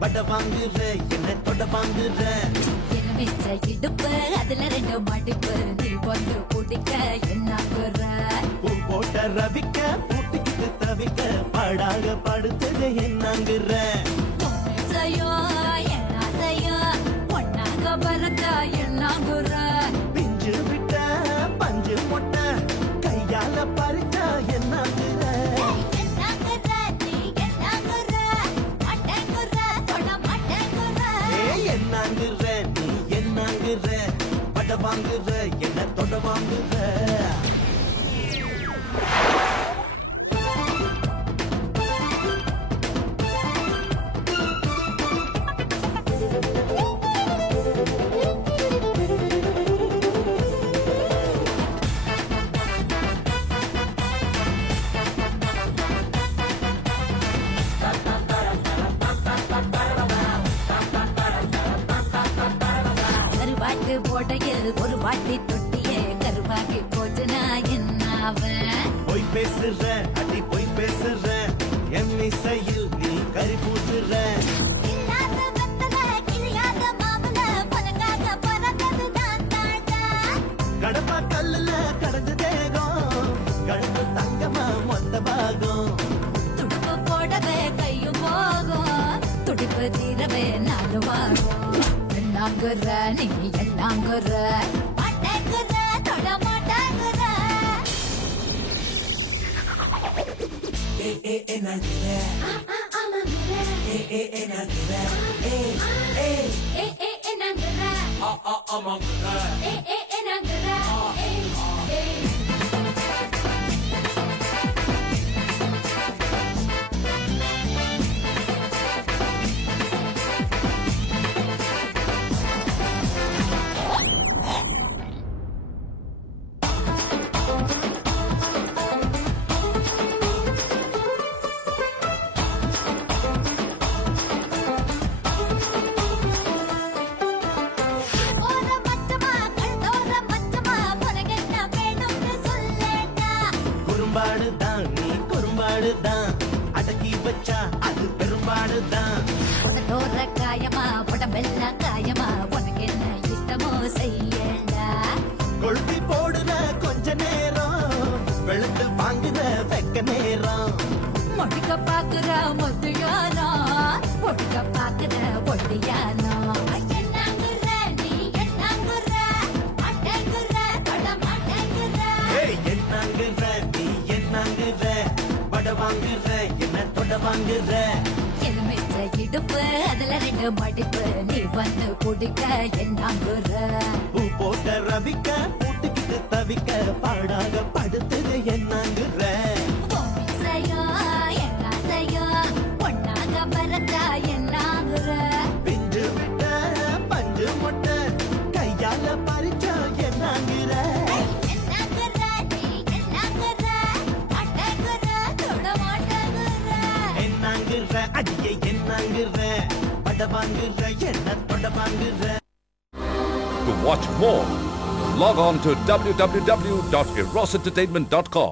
பட வாங்குற என்ன தொட வாங்குற இடுப்பு அதுல ரெண்டு மடிப்பு நீ வந்து பிடிக்க என்ன பூ போட்ட ரவிக்க பூட்டிக்கிட்டு தவிக்க பாடாக படுத்தது என்னங்குற என்னையோ ஒன்னாக பறக்க என்னங்குற பிஞ்சு விட்ட பஞ்சு மொட்டை கையால பறிச்சா என்னங்குற என்னங்குற நீ என்னங்குற பட வாங்குற என்ன தொட வாங்குற போடையில் ஒரு வாட்டி தொட்டியே கருவாக்கி போச்சுனா என்ன பொய் பேசுற அடி பொய் பேசுற என் இசையில் நீ கறி பூசுற கடப்பா கல்லுல கடந்து தேகம் கடந்து தங்கமா மொத்த பாகம் துடுப்பு போடவே கையும் போகும் துடிப்பு தீரவே நாடுவாகும் என்னாங்குற நீ என்னாங்குற மாட்டேங்குற தொட மாட்டேங்குற என்னாங்குற என்னாங்குற என்னாங்குற ஆமாங்குற என்னாங்குற குறும்பாடுதான் நீ குறும்பாடுதான் அடக்கி வச்சா அது பெரும்பாடுதான் உனதோர காயமா உடம்பெல்ல காயமா உனக்கு என்ன இஷ்டமோ செய்யண்டா கொளுத்தி போடுற கொஞ்ச நேரம் வெளுத்து வாங்குற வெக்க நேரம் முடிக்க பாக்குற முத்தியானா ஒடுக்க பாக்குற ஒட்டியானா என்னங்குற நீ என்னங்குற மாட்டேங்குற தொட மாட்டேங்குற என்னங்குற நீ என்னங்குற பட வாங்குற என்ன தொட வாங்குற எலுமிச்ச இடுப்பு அதுல ரெண்டு மடிப்பு நீ வந்து பிடிக்க என்னங்குற பூ போட்ட ரவிக்க பூட்டுக்கிட்டு தவிக்க பாடாக படுத்தது என்னங்குற ஒன்னாக பறக்க என்னாங்குற பிஞ்சு விட்ட பஞ்சு மொட்டை கையால பறிச்சா என்னங்குற என்னங்குற நீ என்னங்குற மாட்டேங்குற தொட மாட்டேங்குற என்னங்குற அடியை என்னங்குற பட வாங்குற என்ன தொட வாங்குற To watch more, log on to www.erosentertainment.com.